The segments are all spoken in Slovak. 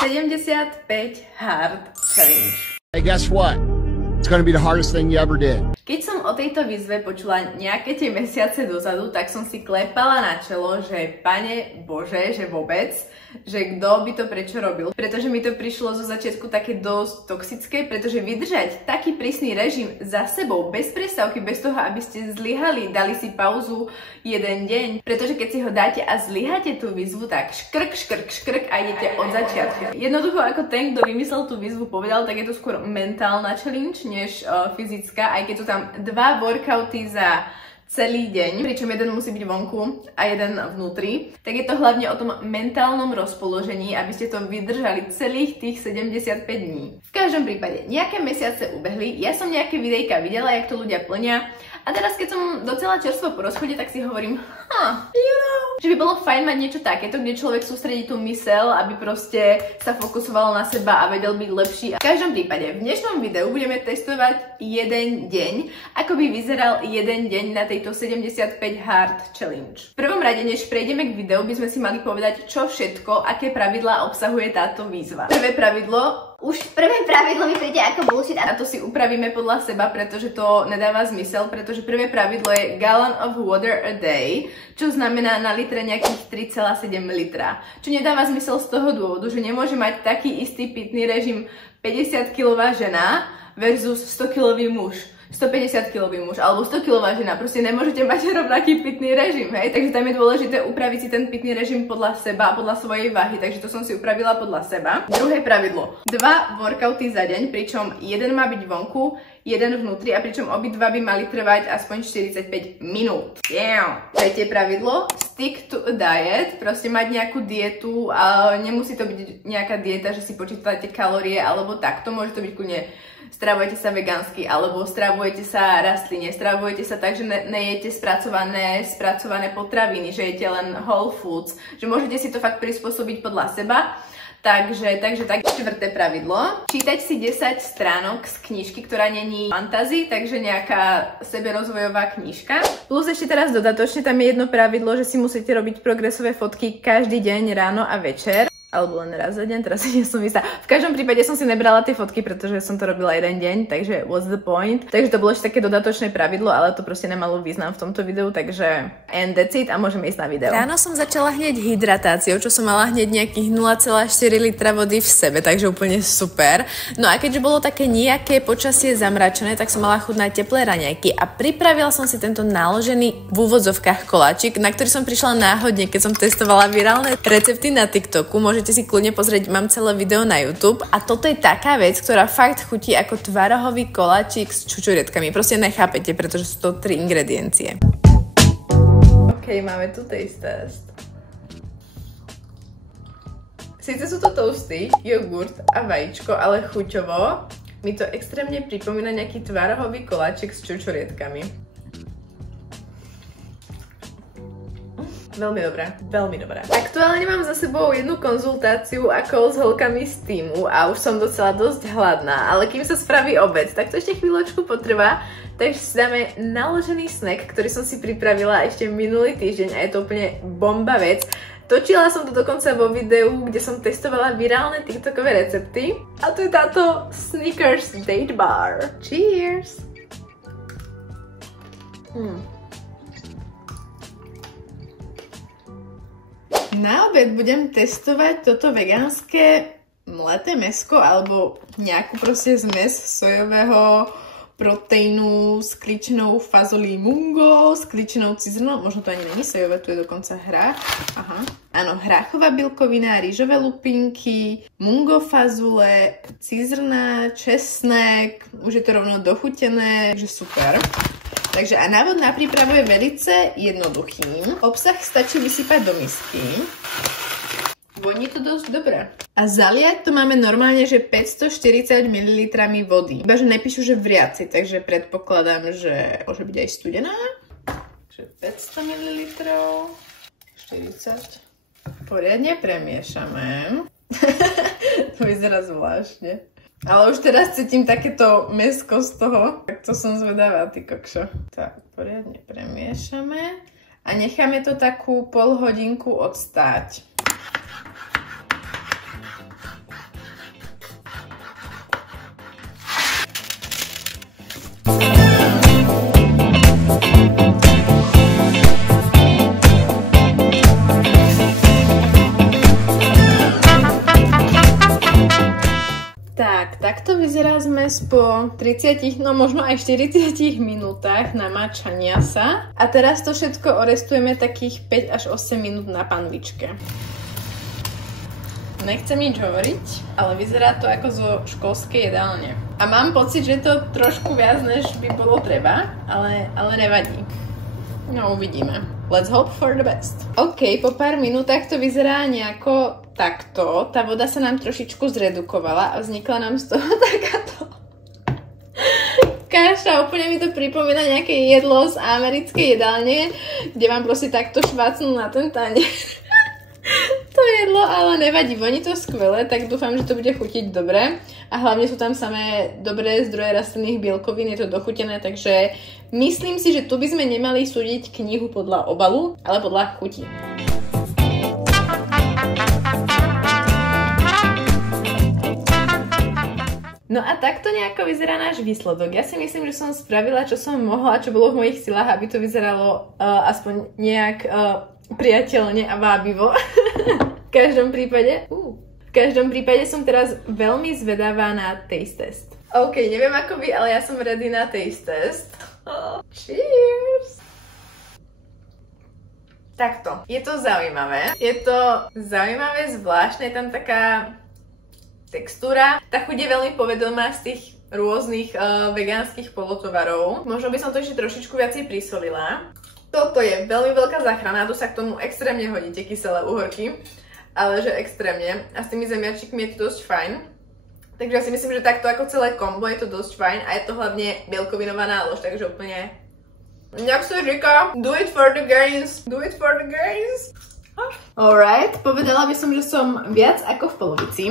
75 hard challenge. Hey, guess what? It's gonna be the hardest thing you ever did. Keď som o tejto výzve počula nejaké tie mesiace dozadu, tak som si klepala na čelo, že Pane Bože, že vôbec, že kto by to prečo robil. Pretože mi to prišlo zo začiatku také dosť toxické, pretože vydržať taký prísny režim za sebou, bez prestávky, bez toho, aby ste zlyhali, dali si pauzu jeden deň. Pretože keď si ho dáte a zlyháte tú výzvu, tak škrk a idete od začiatku. Jednoducho ako ten, kto vymyslel tú výzvu, povedal, tak je to skôr mentálna challenge, než fyzická, aj keď sú tam 2 workouty za celý deň, pričom jeden musí byť vonku a jeden vnútri, tak je to hlavne o tom mentálnom rozpoložení, aby ste to vydržali celých tých 75 dní. V každom prípade, nejaké mesiace ubehli, ja som nejaké videjka videla, jak to ľudia plnia, a teraz keď som docela čerstvo po rozchode, tak si hovorím, že by bolo fajn mať niečo takéto, kde človek sústredí tú myseľ, aby proste sa fokusoval na seba a vedel byť lepší. V každom prípade, v dnešnom videu budeme testovať jeden deň, ako by vyzeral jeden deň na tejto 75 hard challenge. V prvom rade, než prejdeme k videu, by sme si mali povedať, čo všetko, aké pravidlá obsahuje táto výzva. Prvé pravidlo. Už prvé pravidlo mi príde ako bullshit a to si upravíme podľa seba, pretože to nedáva zmysel, pretože prvé pravidlo je gallon of water a day, čo znamená na litre nejakých 3,7 litra. Čo nedáva zmysel z toho dôvodu, že nemôže mať taký istý pitný režim 50-kilová žena versus 100-kilový muž. 150-kilový muž alebo 100-kilová žena, proste nemôžete mať rovnaký pitný režim, hej? Takže tam je dôležité upraviť si ten pitný režim podľa seba, podľa svojej váhy, takže to som si upravila podľa seba. Druhé pravidlo. 2 workouty za deň, pričom jeden má byť vonku, jeden vnútri a pričom obidva by mali trvať aspoň 45 minút. Tretie pravidlo. Stick to a diet, proste mať nejakú dietu a nemusí to byť nejaká dieta, že si počítate kalórie alebo takto, môže to byť kľudne stravujete sa vegánsky, alebo stravujete sa rastline, stravujete sa tak, že nejete spracované potraviny, že jete len whole foods, že môžete si to fakt prispôsobiť podľa seba. Takže tak. Štvrté pravidlo. Čítať si 10 stránok z knižky, ktorá není fantasy, takže nejaká seberozvojová knižka. Plus ešte teraz dodatočne tam je jedno pravidlo, že si musíte robiť progresové fotky každý deň ráno a večer. Alebo len raz za deň, teraz nie som istá. V každom prípade som si nebrala tie fotky, pretože som to robila jeden deň, takže what's the point? Takže to bolo ešte také dodatočné pravidlo, ale to proste nemalo význam v tomto videu, takže and that's it a môžeme ísť na video. Ráno som začala hneď hydratáciou, čo som mala hneď nejakých 0,4 litra vody v sebe, takže úplne super. No a keďže bolo také nejaké počasie zamračené, tak som mala chuť na teplé raňajky a pripravila som si tento naložený v úvodzovkách koláčik, na ktorý som prišla náhodne, keď som testovala virálne recepty na TikToku. Môžete si kľudne pozrieť, mám celé video na YouTube a toto je taká vec, ktorá fakt chutí ako tvarohový koláčik s čučorietkami. Proste nechápete, pretože sú to 3 ingrediencie. OK, máme tu taste test. Sice sú to toasty, jogurt a vajíčko, ale chuťovo mi to extrémne pripomína nejaký tvarohový koláčik s čučorietkami. Veľmi dobré, veľmi dobré. Aktuálne mám za sebou jednu konzultáciu ako s holkami z týmu a už som docela dosť hladná, ale kým sa spraví obed, tak to ešte chvíľočku potrvá, takže si dáme naložený snack, ktorý som si pripravila ešte minulý týždeň a je to úplne bomba vec. Točila som to dokonca vo videu, kde som testovala virálne TikTokové recepty a to je táto Snickers Date Bar. Cheers! Na obed budem testovať toto vegánske mleté mäsko alebo nejakú proste zmes sojového proteínu s kličenou fazolí mungo, s kličenou cizrnou, možno to ani není sojové, tu je dokonca hrách. Aha. Áno, hráchová bielkovina, rýžové lupinky, mungo fazule, cizrna, česnek, už je to rovno dochutené, takže super. Takže a návod na prípravu je velice jednoduchý. Obsah stačí vysypať do misky. Voní to dosť dobre. A zaliať to máme normálne, že 540 ml vody. Iba, že nepíšu, že vriaci, takže predpokladám, že môže byť aj studená. Takže 500 ml, 40. Poriadne premiešame. To vyzerá zvláštne. Ale už teraz cítim takéto mäsko z toho. Tak to som zvedavá, ty kokšo. Tak, poriadne premiešame. A necháme to takú pol hodinku odstáť. vyzerá zmes po 30, no možno aj 40 minútach namáčania sa. A teraz to všetko orestujeme takých 5 až 8 minút na panvičke. Nechcem nič hovoriť, ale vyzerá to ako zo školskej jedálne. A mám pocit, že to trošku viac, než by bolo treba, ale nevadí. No, uvidíme. Let's hope for the best. OK, po pár minútach to vyzerá nejako takto. Tá voda sa nám trošičku zredukovala a vznikla nám z toho takáto kaša. Úplne mi to pripomína nejaké jedlo z americkej jedálne, kde vám proste takto švácnú na ten tanier. To jedlo, ale nevadí, voní to skvelé, tak dúfam, že to bude chutiť dobre. A hlavne sú tam samé dobré zdroje rastlinných bielkovín, je to dochutené, takže myslím si, že tu by sme nemali súdiť knihu podľa obalu, ale podľa chuti. No a takto nejako vyzerá náš výsledok. Ja si myslím, že som spravila, čo som mohla, čo bolo v mojich silách, aby to vyzeralo aspoň nejak priateľne a vábivo. V každom prípade som teraz veľmi zvedavá na taste test. OK, neviem ako vy, ale ja som ready na taste test. Cheers! Takto. Je to zaujímavé. Je to zaujímavé, zvláštne. Je tam taká textúra. Tá chuť je veľmi povedomá z tých rôznych vegánskych polotovarov. Možno by som to ešte trošičku viacej prisolila. Toto je veľmi veľká záchrana, tu sa k tomu extrémne hodí tie kyselé uhorky, ale že extrémne. A s tými zemiačikmi je to dosť fajn. Takže ja si myslím, že takto ako celé kombo je to dosť fajn a je to hlavne bielkovinová nálož, takže úplne... Jak sa říká, do it for the gains, do it for the gains. Alright, povedala by som, že som viac ako v polovici.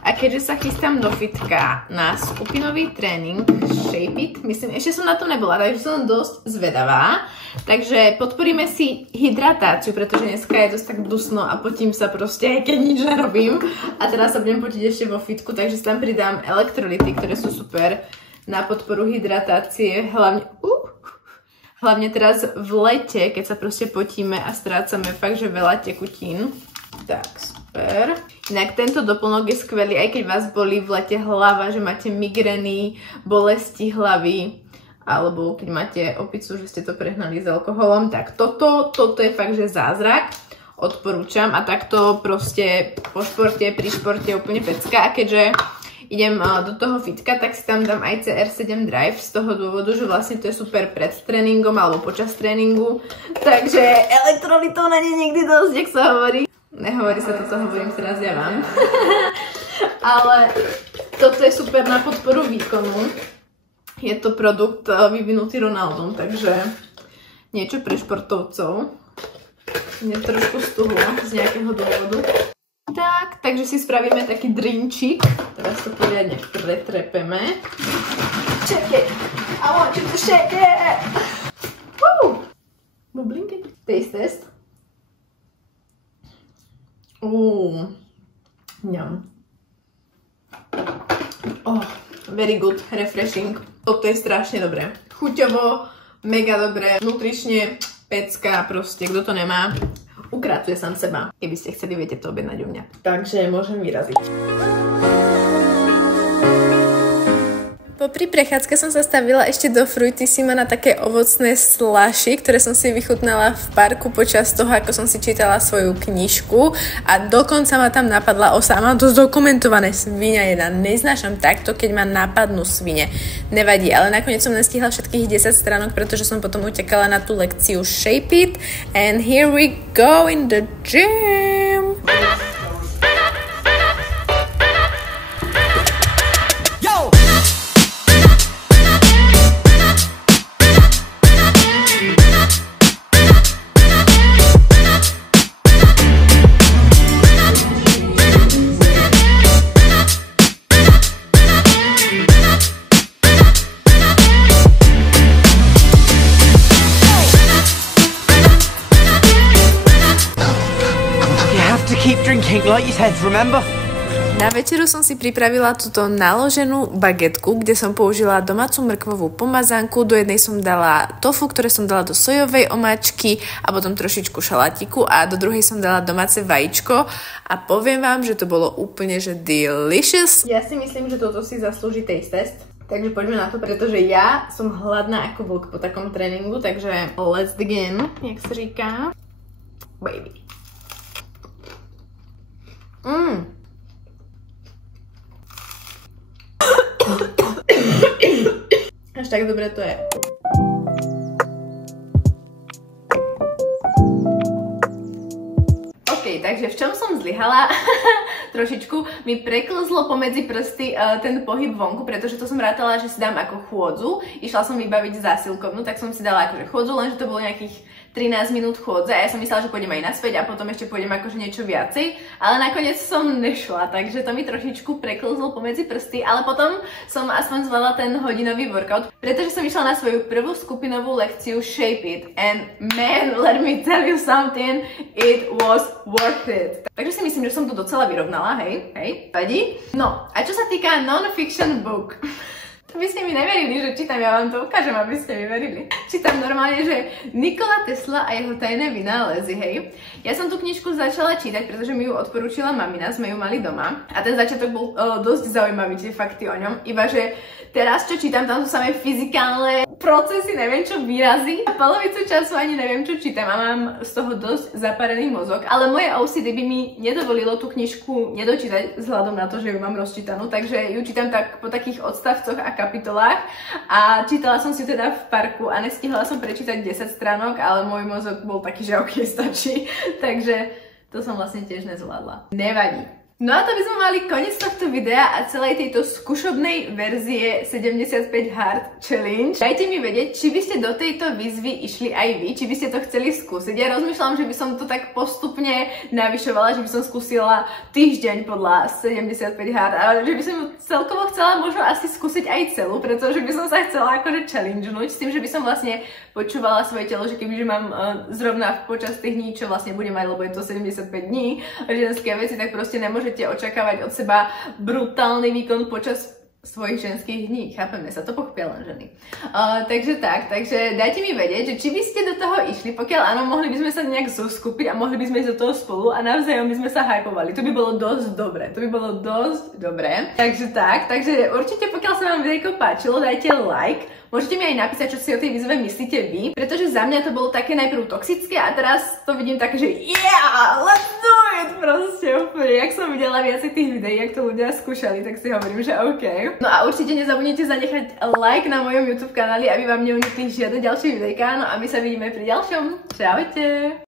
A keďže sa chystám do fitka na skupinový tréning Shape It, myslím, ešte som na to nebola, takže som dosť zvedavá. Takže podporíme si hydratáciu, pretože dneska je dosť tak dusno a potím sa proste, keď nič nerobím. A teraz sa budem potiť ešte vo fitku, takže si tam pridám elektrolyty, ktoré sú super na podporu hydratácie, hlavne teraz v lete, keď sa proste potíme a strácame fakt, že veľa tekutín. Tak, super. Inak tento doplnok je skvelý, aj keď vás bolí v lete hlava, že máte migrény, bolesti hlavy, alebo keď máte opicu, že ste to prehnali s alkoholom, tak toto je fakt, že zázrak. Odporúčam a takto proste po športe, pri športe úplne pecka. A keďže idem do toho fitka, tak si tam dám aj CR7 Drive z toho dôvodu, že vlastne to je super pred tréningom alebo počas tréningu. Takže elektrolytov na ne nikdy dosť, jak sa hovorí. Nehovorí sa toto, hovorím teraz ja vám. Ale toto je super na podporu výkonu. Je to produkt vyvinutý Ronaldom, takže niečo pre športovcov. Mne trošku stuhlo z nejakého dôvodu. Tak, takže si spravíme taký drinčík. Teraz to poriadne pretrepeme. Check it! I want you to shake it! Woo! Bublinky. Taste test. Ňam. Oh, very good, refreshing. Toto je strašne dobré. Chuťovo, mega dobré, nutrične, pecka, proste, kto to nemá. Ukracuje sám seba. Keby ste chceli, viete to objednať u mňa. Takže môžem vyraziť. Popri prechádzke som sa stavila ešte do Fruitissima na také ovocné slushy, ktoré som si vychutnala v parku počas toho, ako som si čítala svoju knižku a dokonca ma tam napadla osa. Mám to zdokumentované, svinia jedna. Neznášam takto, keď ma napadnú svine. Nevadí, ale nakoniec som nestihla všetkých 10 stránok, pretože som potom utekala na tú lekciu Shape It. And here we go in the gym! Keep drinking like you said, remember? Na večeru som si pripravila túto naloženú bagetku, kde som použila domácu mrkvovú pomazánku, do jednej som dala tofu, ktoré som dala do sojovej omáčky a potom trošičku šalátiku a do druhej som dala domáce vajíčko a poviem vám, že to bolo úplne že delicious. Ja si myslím, že toto si zaslúži taste test. Takže poďme na to, pretože ja som hladná ako vlk po takom tréningu, takže let's begin, jak sa říká. Baby. Až tak dobre to je. OK, takže v čom som zlyhala? Trošičku mi preklzlo pomedzi prsty ten pohyb vonku, pretože to som rátala, že si dám ako chôdzu. Išla som vybaviť zásilkovnú, tak som si dala akože chôdzu, lenže to bolo nejakých 13 minút chôdze a ja som myslela, že pôjdem aj naspäť a potom ešte pôjdem akože niečo viacej, ale nakoniec som nešla, takže to mi trošičku preklzlo pomedzi prsty, ale potom som aspoň zvládla ten hodinový workout, pretože som išla na svoju prvú skupinovú lekciu Shape It and man, let me tell you something, it was worth it. Takže si myslím, že som to docela vyrovnala, hej, vadí. No, a čo sa týka non-fiction book, to by ste mi neverili, že čítam, ja vám to ukážem, aby ste mi verili. Čítam normálne, že Nikola Tesla a jeho tajné vynálezy, hej. Ja som tú knižku začala čítať, pretože mi ju odporúčila mamina, sme ju mali doma. A ten začiatok bol dosť zaujímavý, tie fakty o ňom. Iba, že teraz, čo čítam, tam sú samé fyzikálne procesy, neviem čo, výrazy. A polovicu času ani neviem čo čítam a mám z toho dosť zaparený mozog. Ale moje OCD by mi nedovolilo tú knižku nedočítať vzhľadom na to, že ju mám rozčítanú. Takže ju čítam tak po takých odstavcoch a kapitolách a čítala som si teda v parku a nestihla som prečítať 10 stránok, ale môj mozog bol taký, že ok, stačí. Takže to som vlastne tiež nezvládla. Nevadí. No a to by sme mali koniec tohto videa a celej tejto skúšobnej verzie 75 Hard Challenge. Dajte mi vedieť, či by ste do tejto výzvy išli aj vy, či by ste to chceli skúsiť. Ja rozmýšľam, že by som to tak postupne navyšovala, že by som skúsila týždeň podľa 75 Hard, ale že by som ju celkovo chcela možno asi skúsiť aj celú, pretože by som sa chcela akože challengenúť s tým, že by som vlastne počúvala svoje telo, že kebyže mám zrovna počas tých dní, čo vlastne budem mať, lebo je to 75 dní, ženské veci, tak proste nemôžete očakávať od seba brutálny výkon počas svojich ženských dní. Chápeme sa, to pochopia len ženy. Takže dajte mi vedieť, že či by ste do toho išli, pokiaľ áno, mohli by sme sa nejak zoskupiť a mohli by sme ísť do toho spolu a navzájom by sme sa hypovali. To by bolo dosť dobré. Takže určite pokiaľ sa vám videjko páčilo, dajte like. Môžete mi aj napísať, čo si o tej výzve myslíte vy, pretože za mňa to bolo také najprv toxické a teraz to vidím také, že yeah, let's do it, proste úplne. Jak som videla viacej tých videí, jak to ľudia skúšali, tak si hovorím, že OK. No a určite nezabudnite zanechať like na mojom YouTube kanáli, aby vám neunikli žiadne ďalšie videjka, no a my sa vidíme pri ďalšom. Čaute!